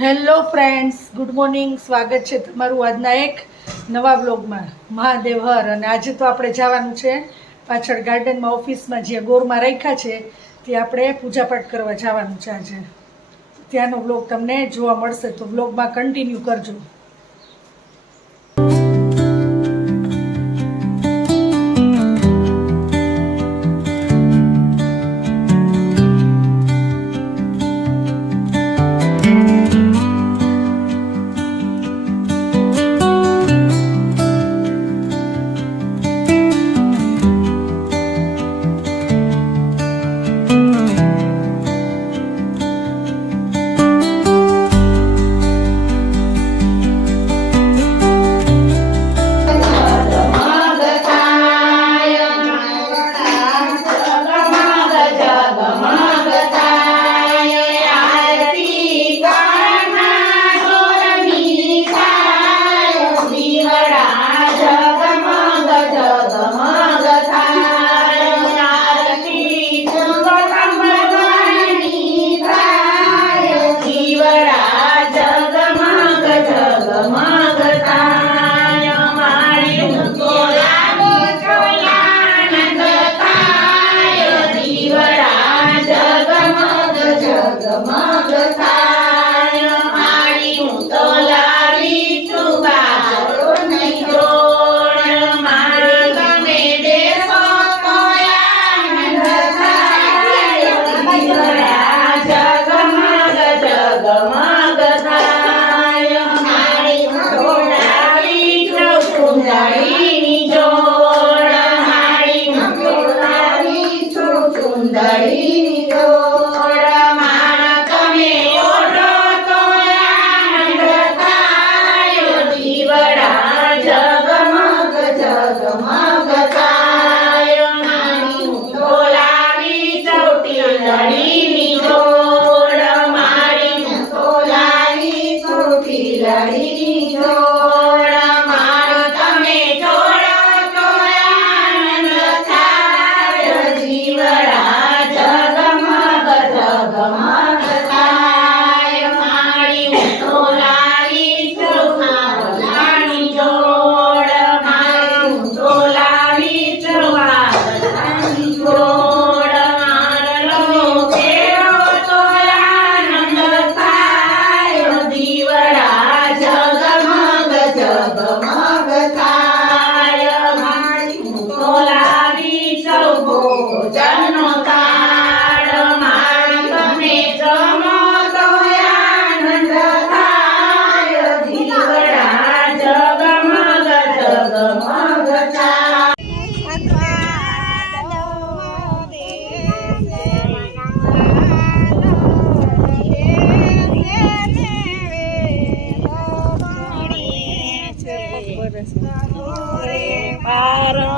Hello friends, good morning. સ્વાગત છે તમારું આજના એક નવા વ્લોગમાં. મહાદેવ હર. અને આજે તો આપણે જવાનું છે પાછળ ગાર્ડનમાં, ઓફિસમાં જ્યાં ગોરમાં રાખ્યા છે ત્યાં આપણે પૂજાપાઠ કરવા જવાનું છે આજે. ત્યાંનો વ્લોગ તમને જોવા મળશે, તો વ્લોગમાં કન્ટિન્યુ કરજો.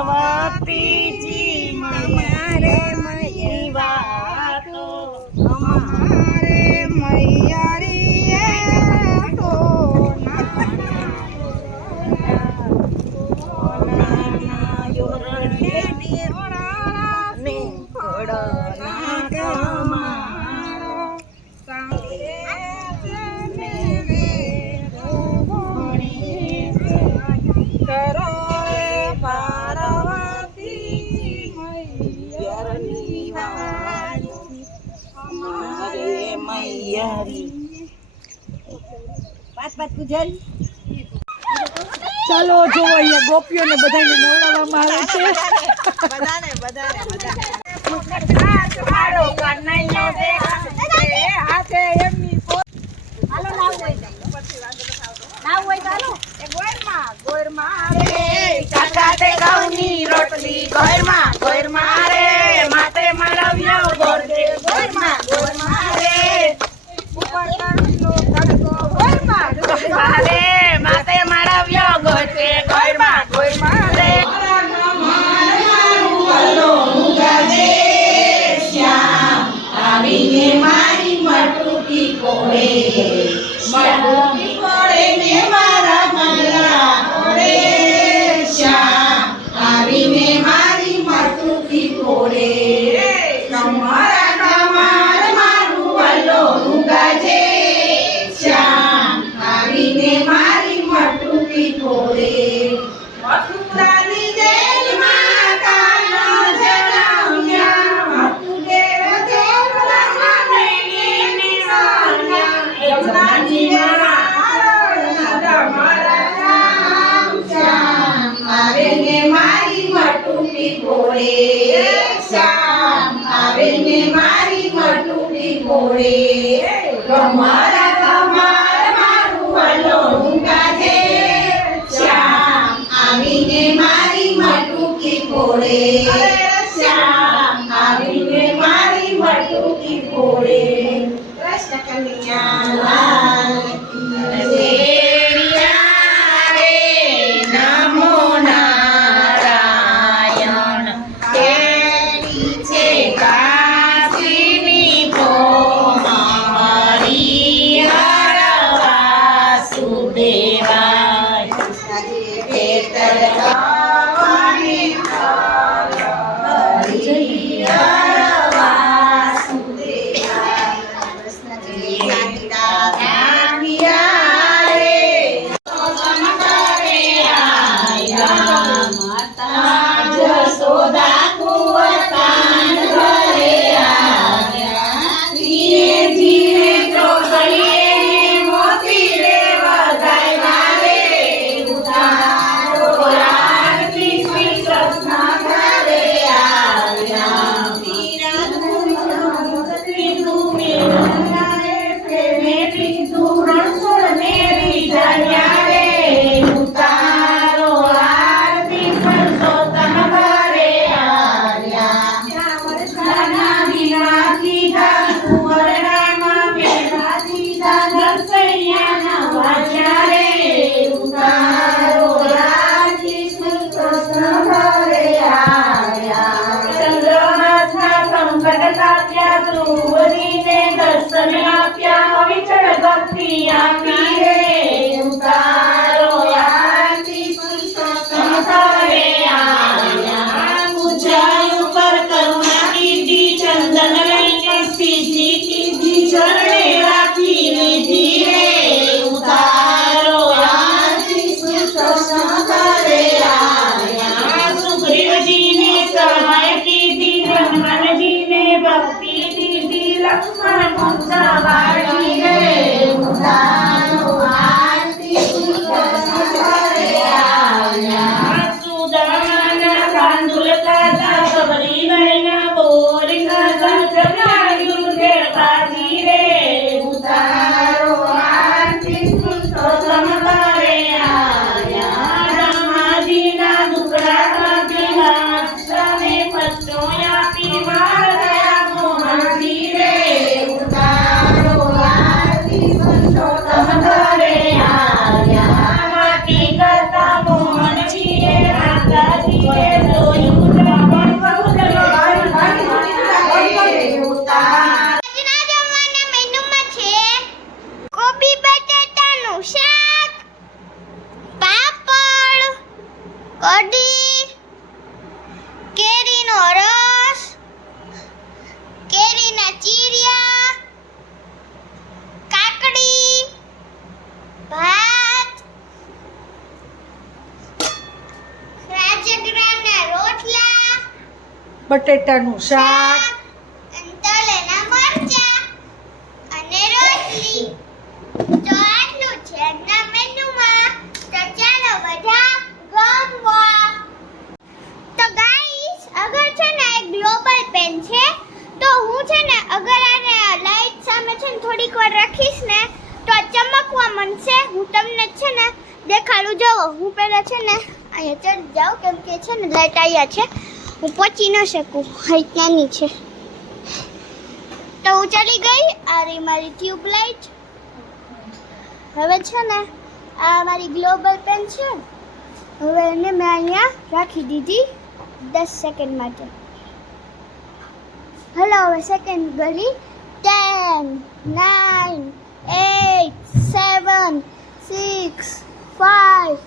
પાર્વતીજી મારે મયી વાતો અમારે મૈયારી તો નાના યોરણે ને ખોડના કમારો કરો ચાલો જો અહીંયા ગોપીઓને બધાને નવડાવવામાં આવે છે. રોટલી ગોરમાં ગોરમાં રે માતે મળવ્યો ગોરદે ગોરમાં ગોરમાં રે ઉપર તરફનો તડકો ગોરમાં ગોરમાં રે માતે મળવ્યો ગોરદે ગોરમાં ગોરમાં રે આવીને મારી મટુકી કોડે મટુકી કોડે ને મારા મંગલા કોડે શ્યામ આવીને મારી મટુકી કોડે તમારા કમાર મારું વલ્લો ગાજે શ્યામ શ્યામ આવીને મારી મટુકી ફોડે કમર કમર મારું વલોણું ગાજે શ્યામ આવીને મારી મટુકી ફોડે શ્યામ આવીને મારી મટુકી ફોડે કૃષ્ણ કન્યા લાલ નમો નારાયણ તેરી છે કાશીની ભોમ હરિહર વાસુદેવાય ખેતર ગાવાની હરિહર વાસુદેવાય કૃષ્ણજી સાંતા ગામિયા રે જશોદા કુંવર કાન ઘરે આવ્યા ધીરે ધીરે ચોકડીએ મોતી રે વધાવ્યા રે ઉતારો આરતી શ્રી કૃષ્ણ ઘરે આવ્યા મીરા તું પ્રેમે પીધું રણછોડ ને રીઝાયા રે ઉતારો આરતી પુરુષોત્તમ ઘરે આવ્યા વર્ષના વિના કીધા કુંવરરામાં પેલા દીધા દર્શૈયાના વાજ્યા રે ઉતારો આરતી શ્રી કૃષ્ણ ઘરે આવ્યા ચંદ્રનાથના સંકટ કાપ્યા ધ્રુવદીને દર્શન આપ્યા અવિચળ ભક્તિ આપી રે ઉતારો આરતી શ્રી કૃષ્ણ ઘરે આવ્યા ઊંચાઈ ઉપર કરુણા કીધી ચંદન લઈને સીધી કીધી ચરણે રાખીને ધીરે ઉતારો આરતી શ્રી કૃષ્ણ ઘરે આવ્યા સુગ્રીવજીને સહાય કીધી હનુમાનજીને ભક્તિ દીધી લક્ષ્મણ મુંજા વાળી રે ઉતારો આરતી શ્રી કૃષ્ણ ઘરે આવ્યા સુદામાના તાંદુલ ખાધા સબરીબાઈના બોર ખાધા જગાડ્યું ઘેરપાથી રે ઉતારો આરતી શ્રી કૃષ્ણ ઘરે આવ્યા રામાજીના દુકડા કાપી હાથને પચ્ચો આપી માર દયા મોહનજી રે ઉતારો આરતી પુરુષોત્તમ ઘરે આવ્યા માટી કરતા મોહનજીએ રાધાજીએ જોયું પણ ઉતાર આજના જમવાના મેનુમાં છે કોબી બટાટાનું શાક, પાપડ, કઢી, કેરીનો રસ, કેરીના ચીરિયા, કાકડી, ભાત, રાજગરાના રોટલા, બટેટાનું શાક, અને તળેલા મરચાં અને રોટલી. તો આટલું છે આજના મેનુમાં. તો ચાલો બધા જમવા. તો ગાઈસ અગર છે ને એક ગ્લોબલ પેન છે તો હું છે ને અગર આને લાઈટ સામે છે ને થોડીક વાર રાખીશ ને તો આ ચમકવા માંડશે. હું તમને છે ને દેખાડું. જાઓ હું પહેલા છે ને અહીંયા ચડી જાઉં કેમ કે છે ને લાઈટ અહીંયા છે, હું પહોંચી ન શકું, હાઈટ નાની છે. તો હું ચડી ગઈ. આ રહી મારી ટ્યુબ લાઈટ. હવે છે ને આ મારી ગ્લોબલ પેન છે, હવે એને મેં અહીંયા રાખી દીધી 10 સેકન્ડ માટે. હલો હવે સેકન્ડ ગળી. 10 9 8 7 6 5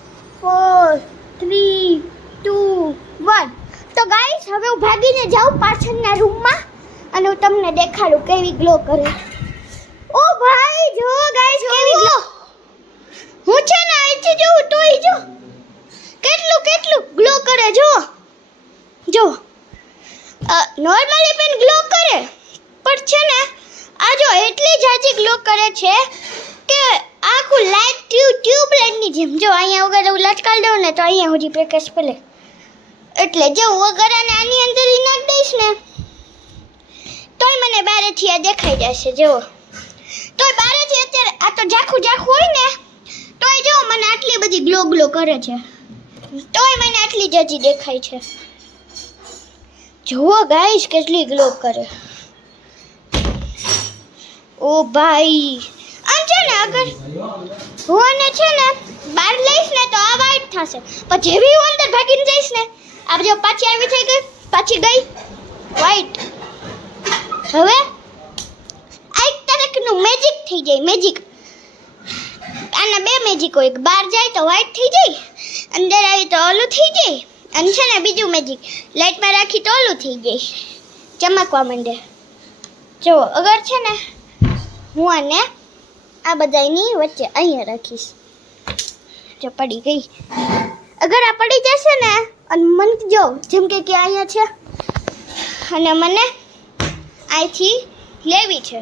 4 3 2 1. તો ગાઈસ હવે હું ભાગીને જાઉં પાછળના રૂમમાં અને હું તમને દેખાડું કેવી ગ્લો કરે. ઓ ભાઈ જો ગાઈસ કેવી ગ્લો. હું છે ને અહીંથી જોઉં તોય જો કેટલું ગ્લો કરે. જો નોર્મલી પેન ગ્લો કરે પણ છે ને આ જો એટલી જાજી ગ્લો કરે છે કે આખું લાઈટ ટ્યુબ લાઈટની જેમ. જો અહીંયા વગર હું લટકાવી દઉં ને તો અહીંયા સુધી પ્રકાશ પડે. એટલે જો વગર અને આની અંદર ઈ નાખ દઈશ ને તોય મને બારેથી આ દેખાઈ જશે જો તોય બારેથી અત્યારે આ તો ઝાખું હોય ને તોય જો મને આટલી બધી ગ્લો ગ્લો કરે છે તોય મને આટલી જ હજી દેખાય છે જુઓ ગાઈસ કેટલી ગ્લો કરે ઓ ભાઈ આમ છે ને અગર હું આને છે ને બહાર લઈશ ને તો આ વ્હાઈટ થશે પણ જેવી હું અંદર ભાગીને જઈશ ને આ જો પાછી આવી થઈ ગઈ પાછી ગઈ વ્હાઈટ હવે આ એક તરકનું મેજિક થઈ જાય મેજિક આના બે મેજિક હોય એક બહાર જાય તો વ્હાઈટ થઈ જાય અંદર આવી તો ઓલું થઈ જાય અને છે ને બીજું મેજિક લાઈટમાં રાખી તો ઓલું થઈ જાય ચમકવા માંડે જો અગર છે ને હું આને આ બધાની વચ્ચે અહીંયા રાખીશ જો પડી ગઈ અગર આ પડી જશે ને અને મને જો જેમ કે અહીંયા છે અને મને અહીંથી લેવી છે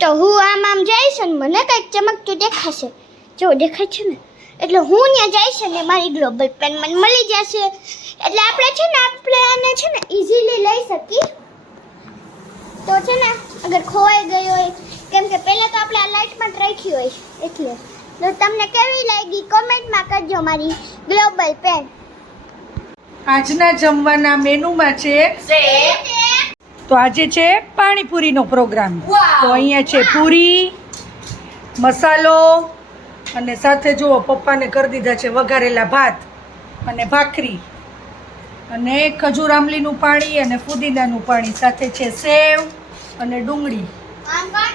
તો હું આમ જઈશ અને મને કંઈક ચમકતું દેખાશે જો દેખાય છે ને એટલે હું ત્યાં જઈશ અને મારી ગ્લોબલ પેન મને મળી જશે એટલે આપણે આને છે ને ઇઝીલી લઈ શકીએ તો છે ને અગર ખોવાઈ ગઈ હોય કેમ કે પહેલાં તો આપણે આ લાઇટમાં જ રાખી હોય એટલે તો તમને કેવી લાગી કોમેન્ટમાં કરજો મારી ગ્લોબલ પેન આજના જમવાના મેનુમાં છે તો આજે છે પાણીપુરીનો પ્રોગ્રામ તો અહીંયા છે પૂરી મસાલો અને સાથે જુઓ પપ્પાને કરી દીધા છે વઘારેલા ભાત અને ભાખરી અને ખજૂર આંબલીનું પાણી અને ફુદીનાનું પાણી સાથે છે સેવ અને ડુંગળી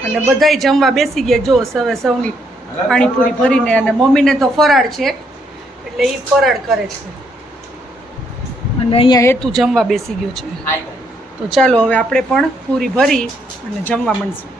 અને બધાય જમવા બેસી ગયા જો હવે સૌની પાણીપુરી ભરીને અને મમ્મીને તો ફરાળ છે એટલે એ ફરાળ કરે છે અને અહીંયા હેતુ જમવા બેસી ગયો છે તો ચાલો હવે આપણે પણ પૂરી ભરી અને જમવા માંડશું